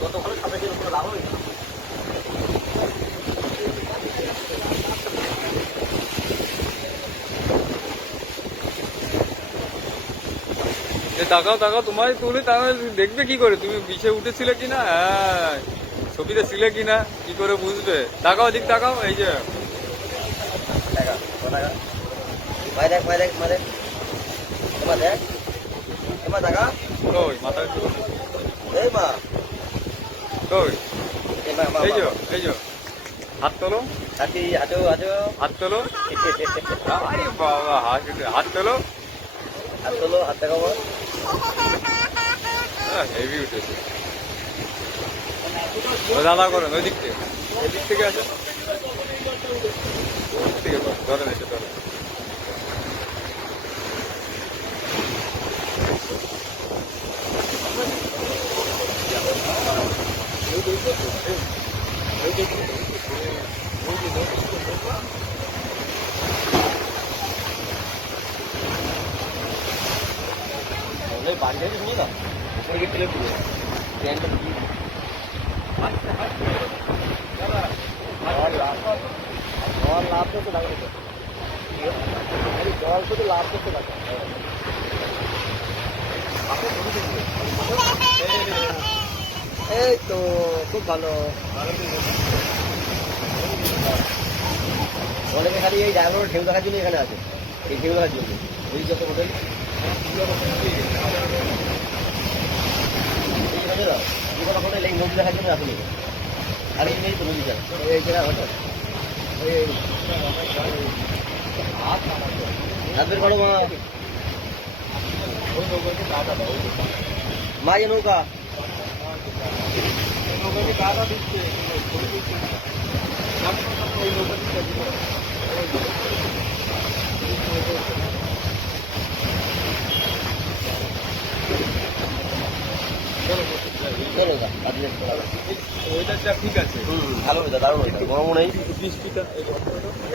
কতক্ষণ সাথে গেলে কোনো লাভ হবে না। তাকাও তাকাও, তোমায় তুলে তাহলে দেখবে কি করে তুমি বিছে উঠেছিলে কিনা, হ্যাঁ ছবিতে ছিলে কিনা কি করে বুঝবে। তাকাও, দিক তাকাও, এই যে ওই মাথা এই মা, ওই এই যে এই যে হাত তোলো, হাঁটি হাঁটো হাঁটো হাত তোলো, আরে বাবা হাত তোলো, হাত তোলো, হাত দেখাবো। হেভি উঠেছে। দাদা করেন ওই দিক থেকে, ওই দিক থেকে আসেন, ওই দিক থেকে ধরেন, এসে ধরেন। বাড়িতে নিয়ে না ওকে ফেলে দিবে ট্রেনটা দিয়ে জল লাভ করতে লাগে, জল শুধু লাভ করতে লাগে। এই তো খুব ভালো। অনেকে খালি এই ড্রাইভার ঢেউ দেখার জন্য এখানে আছে, এই ঢেউ দেখার জন্য। ওই যত হোটেল হোটেল এই নদী দেখার জন্য আসলে আর এই নেই তো নদী যান এই জায়গা হোটেল রাতের বড় মা মা যে নৌকা ওয়েদারটা ঠিক আছে, ভালো ওয়েদার, দারুণ ওয়েদার, গরমও নেই। বৃষ্টিটা